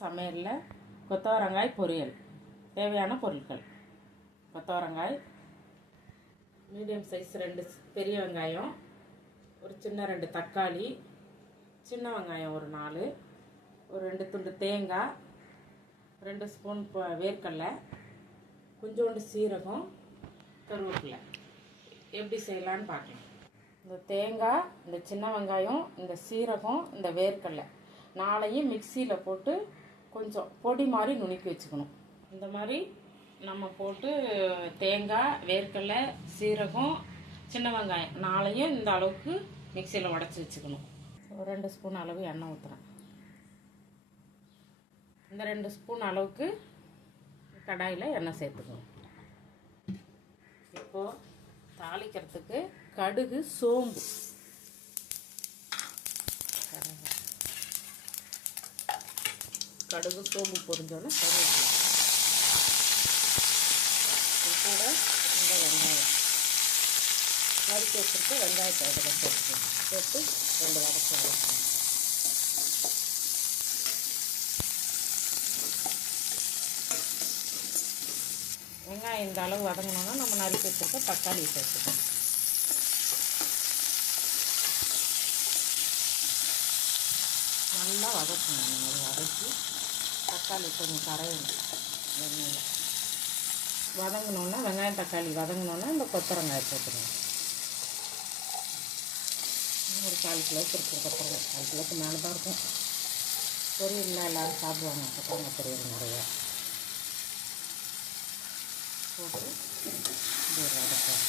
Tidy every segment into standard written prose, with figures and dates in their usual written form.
சமையலில் கொத்தவரங்காய் பொரியல். தேவையான பொருட்கள்: கொத்தவரங்காய், மீடியம் சைஸ் 2 பெரிய வெங்காயம், ஒரு சின்ன 2 தக்காளி, சின்ன வெங்காயம் ஒரு 4, ஒரு 2 துண்டு தேங்காய், 2 ஸ்பூன் வேர்க்கடலை, கொஞ்சோண்டு சீரகம், கருவேப்பிலை. எப்படி செய்யலான்னு பார்க்கலாம். இந்த தேங்காய், இந்த சின்ன வெங்காயம், இந்த சீரகம், இந்த வேர்க்கடலை 4ஐயும் மிக்சியில் போட்டு கொஞ்சம் பொடி மாதிரி நுணுக்கி வச்சுக்கணும். இந்த மாதிரி நம்ம போட்டு தேங்காய், வேர்க்கடலை, சீரகம், சின்ன வெங்காயம் 4ஐயும் இந்த அளவுக்கு மிக்சியில் உடச்சி வச்சுக்கணும். ஒரு 2 ஸ்பூன் அளவு எண்ணெய் ஊற்றுறேன். இந்த 2 ஸ்பூன் அளவுக்கு கடாயில் எண்ணெய் சேர்த்துக்கணும். இப்போது தாளிக்கிறதுக்கு கடுகு, சோம்பு, கடுகு சோம்பு பொரிஞ்சோன்னா கருவேப்பிலை, கூட இந்த வெங்காயம் நறுக்கி வச்சுட்டு வெங்காயத்தை அதில் சேர்த்துக்கணும். சேர்த்து 2 வதக்கி வதக்கணும். வெங்காயம் இந்த அளவு வதங்கினோன்னா நம்ம நறுக்கி வச்சுருக்க தக்காளி சேர்த்துக்கணும். நல்லா வதக்கணும். இந்த மாதிரி வதக்கி தக்காளி கொஞ்சம் கரையணும். எண்ணெயில் வதங்கினோன்னா, வெங்காயம் தக்காளி வதங்கினோன்னா இந்த கொத்தவரங்காய் போட்டுக்கணும். ஒரு 4 கிலோவுக்கு இருக்கும் கொத்தவரங்காய். 4 கிலோவுக்கு மேலே தான் இருக்கும். பொரியல்லாம் எல்லோரும் சாப்பிடுவாங்க. கொத்தவரங்காய் பொரியல் நிறையா போட்டு இது வதக்கலாம்.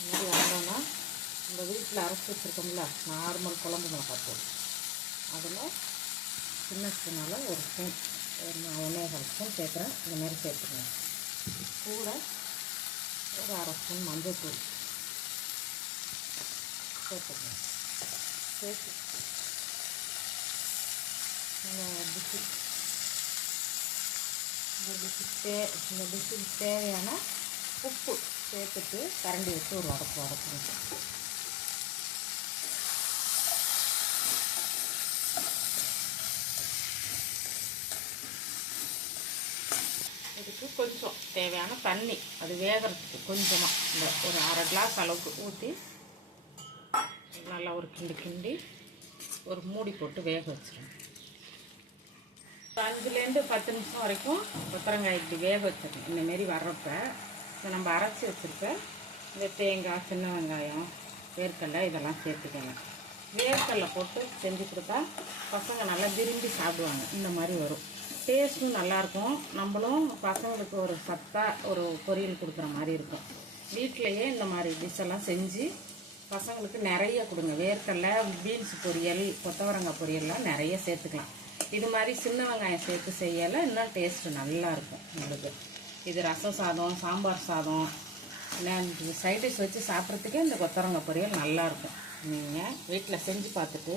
இந்த மாதிரி வந்தோன்னா இந்த வீட்டில் அரைச்சி வச்சுருக்கோம்ல நார்மல் குழம்பு மிளகாத்தூள், அதில் சின்ன ஸ்பூனால் ஒரு ஸ்பூன், ஒரு 1.25 ஸ்பூன் சேர்க்குறேன். இந்த மாதிரி சேர்த்துக்கணும். கூட ஒரு 1/2 ஸ்பூன் மஞ்சள் தூள் சேர்த்துக்கணும். சேர்த்து இந்த டிஷ்ஷுக்கு தேவையான உப்பு சேர்த்துட்டு கரண்டி வச்சு ஒரு வதக்கணும். இதுக்கு கொஞ்சம் தேவையான தண்ணி, அது வேகிறதுக்கு கொஞ்சமாக இந்த ஒரு 1/2 கிளாஸ் அளவுக்கு ஊற்றி நல்லா ஒரு கிண்டி ஒரு மூடி போட்டு வேக வச்சிடணும். 5லேருந்து 10 நிமிஷம் வரைக்கும் கொத்தவரங்காய் இப்படி வேக வச்சிடணும். இந்தமாரி வர்றப்ப இப்போ நம்ம அரைச்சி வச்சுருக்க இந்த தேங்காய், சின்ன வெங்காயம், வேர்க்கடலை இதெல்லாம் சேர்த்துக்கலாம். வேர்க்கடலை போட்டு செஞ்சு கொடுத்தா பசங்க நல்லா விரும்பி சாப்பிடுவாங்க. இந்த மாதிரி வரும். டேஸ்ட்டும் நல்லாயிருக்கும். நம்மளும் பசங்களுக்கு ஒரு சத்தாக ஒரு பொரியல் கொடுக்குற மாதிரி இருக்கும். வீட்டிலையே இந்த மாதிரி டிஷ்ஷெல்லாம் செஞ்சு பசங்களுக்கு நிறைய கொடுங்க. வேர்க்கடலை, பீன்ஸ் பொரியல், கொத்தவரங்காய் பொரியல்லாம் நிறைய சேர்த்துக்கலாம். இது மாதிரி சின்ன வெங்காயம் சேர்த்து செய்யலை இன்னும் டேஸ்ட்டு நல்லாயிருக்கும் உங்களுக்கு. இது ரசம் சாதம், சாம்பார் சாதம், சைட் டிஷ் வச்சு சாப்பிட்றதுக்கே இந்த கொத்தவரங்காய் பொரியல் நல்லாயிருக்கும். நீங்கள் வீட்டில் செஞ்சு பார்த்துட்டு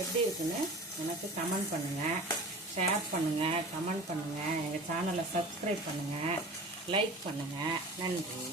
எப்படி இருக்குன்னு எனக்கு கமெண்ட் பண்ணுங்கள், ஷேர் பண்ணுங்கள், கமெண்ட் பண்ணுங்கள். எங்கள் சேனலை சப்ஸ்கிரைப் பண்ணுங்கள், லைக் பண்ணுங்கள். நன்றி.